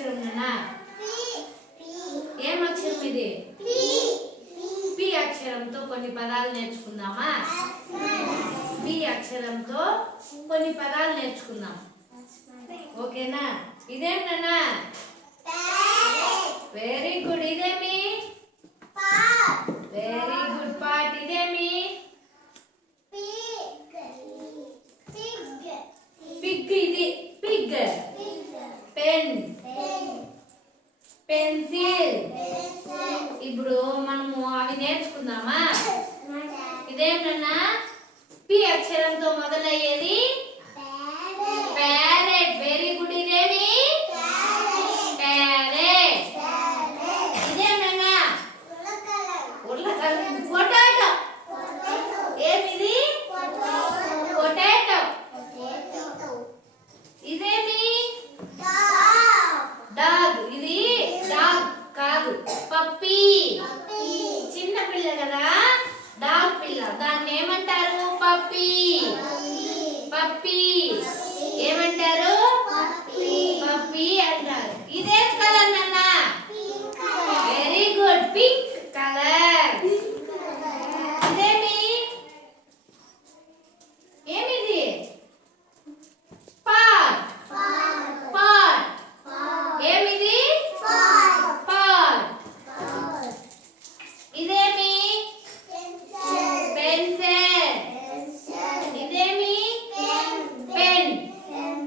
అక్షరం నానా? ఏం అక్షరం ఇది? పి అక్షరంతో కొన్ని పదాలు నేర్చుకుందామా? పి అక్షరంతో కొన్ని పదాలు నేర్చుకుందాం. ఓకేనా? ఇదేంటన్నా? Very good. ఇదేమి? Very good. పార్ట్. ఇదేమి? పిగ్. ఇది పిగ్. Pen, pencil. ఇప్పుడు మనము అవి నేర్చుకుందామా? ఇదేంటన్నా? పి అక్షరంతో మొదలయ్యేది ప్యారెట్. Very good. ఇదేమి? ప్యారెట్. ఇదేంటన్నా? ఉర్లకల్లి. పొటాటో. ఏమిది? పొటాటో. ఇదేమి? డాగ్. ఇది డాగ్ కాదు, పప్పీ. చిన్న పిల్ల కదా, డాగ్ పిల్ల. దాన్ని ఏమంటారు? పప్పీ. పప్పీ ఏమంటారు? పప్పీ అంటారు. ఇదేం కలర్ నాన్న? Very good. Pink colour. ఇదేమి? ఏమిది? పాట్. పాట్. ఏమిది? పాట్. ఇదేమి? పెన్సిల్. ఇదేమి? పెన్.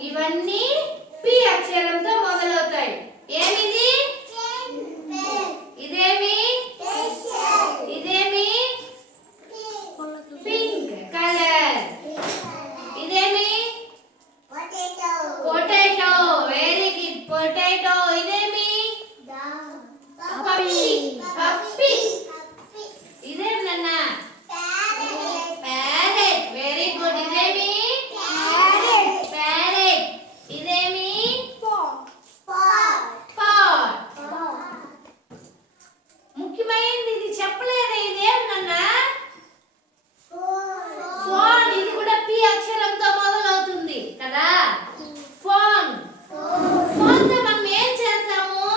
ఇవన్నీ పి అక్షరంతో మొదలవుతాయి. ఏమిది? ఇదేమి? ఇదేమి? Pink colour. ఇదేమి? పొటాటో. Very good. పొటాటో. ఇదేమి? పప్పీ. పప్పీ. ఇదేం నాన్న? ప్యారెట్. Very good. ఇదేమి? ప్యారెట్. ఇదేమి? పాట్. ముఖ్యమైనది ఇది చెప్పలేదే. ఇదేం నాన్న? ఫోన్. ఇది కూడా పి అక్షరంతో మొదలవుతుంది కదా. ఫోన్. ఫోన్ తో మనం ఏం చేస్తాము?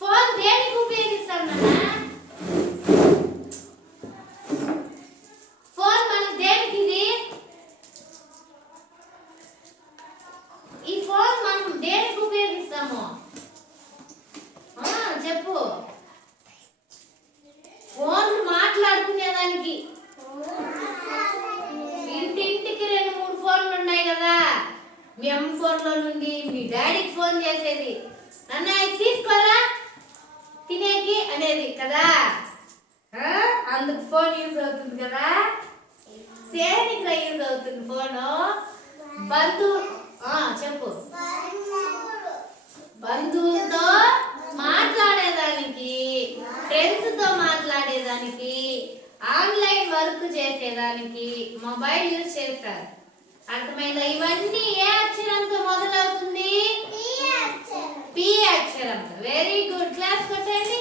ఫోన్ దేనికి ఉపయోగిస్తాం నాన్న? ఫోన్ మనకి దేనికి? ఇది ఈ ఫోన్ మనం దేనికి ఉపయోగిస్తాము? చెప్పు. ఫోన్ మాట్లాడుకునేదానికి. ఇంటింటికి 2-3 ఫోన్లు ఉన్నాయి కదా. మీ అమ్మ ఫోన్లో నుండి మీ డాడీకి ఫోన్ చేసేది, నాన్న ఇది తీసుకోరా తినేకి అనేది కదా. అందుకు ఫోన్ యూజ్ అవుతుంది కదా. దేనికి యూజ్ అవుతుంది ఫోను? చెప్పు. బంధువులతో మాట్లాడేదానికి, ఫ్రెండ్స్ తో మాట్లాడేదానికి, ఆన్లైన్ వర్క్ చేసేదానికి మొబైల్ యూజ్ చేస్తారు. అర్థమైందా? ఇవన్నీ ఏ అక్షరంతో మొదలవుతుంది? పి అక్షరం. Very good. క్లాస్ కొట్టండి.